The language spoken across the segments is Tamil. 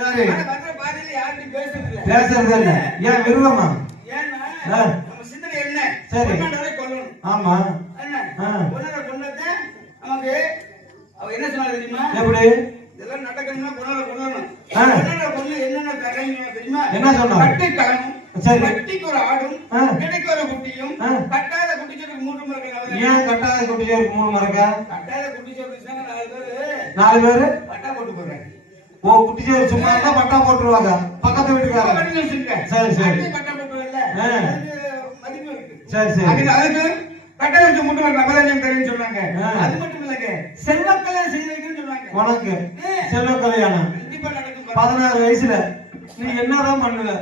சரி. வர்ற பாதையில யார்கிட்டயும் பேசுறது இல்ல. ஏன் விரும்பமா? ஏன்னா நம்ம சிந்தனை என்ன? சரி. கொண்டாடலை கொல்லணும். ஆமா. கொண்டாட கொண்டத நமக்கு அவ என்ன சொன்னாரு தெரியுமா? எப்படி? இதெல்லாம் நடக்கணும்னா கொண்டாட கொல்லணும். கொண்டாட கொல்ல என்னென்ன தரீங்க தெரியுமா? என்ன சொன்னாரு? கட்டி கலமும். சரி. கட்டிக்கு ஒரு ஆடும், கிடைக்கு ஒரு குட்டியும், கட்டாத குட்டிச்சோருக்கு 3 மரக்கா. ஏன் கட்டாத குட்டிச்சோருக்கு 3 மரக்கா? கட்டாத குட்டிச்சோருக்கு சொன்னா 4 பேரு பட்டா போட்டு போறாங்க. ஓ, குட்டிச்சோறு சும்மா இருந்தா பட்டா போட்டுருவாங்க பக்கத்து வீட்டுக்காரங்க. சரி சரி. பட்டா போட்டுறல. மதிப்பு இருக்கு. சரி சரி. அதுக்கு கட்டாத முட்டு நபராஜம் தெரியும் சொன்னாங்க. அது மட்டும் இல்லங்க. செல்வக்கலை செய்வீங்கன்னு சொன்னாங்க. உனக்கு செல்வ கல்யாணம் கண்டிப்பா நடக்கும். 16 வயசுல நீ என்னதான் பண்ணுவ?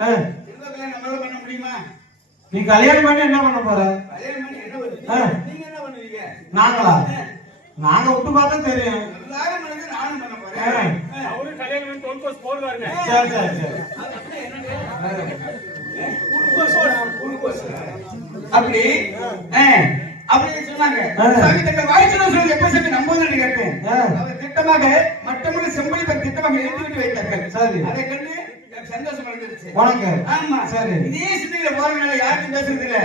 செல்வக்கலை நம்மளால பண்ண முடியுமா? நீ கல்யாணம் பண்ணி என்ன பண்ண போற? கல்யாணம் பண்ணி என்ன பண்ணுவீங்க? நீங்க என்ன பண்ணுவீங்க? நாங்களா? நாங்க விட்டு பார்த்தா தெரியும். எல்லாரும் பண்ணுங்க, நானும் பண்ண போறேன். அவரு கல்யாணம் பண்ணி தொல்கோஸ் போடுவாருங்க. சரி சரி சரி. அப்படி அப்படி சொன்னாங்க. சாமி தங்க வாய்ச்சல சொல்லி எப்ப சாமி நம்புவதுன்னு கேட்டேன். அவர் திட்டமாக மற்றவங்க செம்பளி பர் திட்டமாக எழுதி விட்டு வைத்தார்கள். சரி. அதை கண்டு எனக்கு சந்தோஷம் அடைஞ்சிருச்சு. உனக்கு? ஆமா. சரி. இதே சிந்தையில போறதுனால யாருக்கும் பேசுறது இல்ல.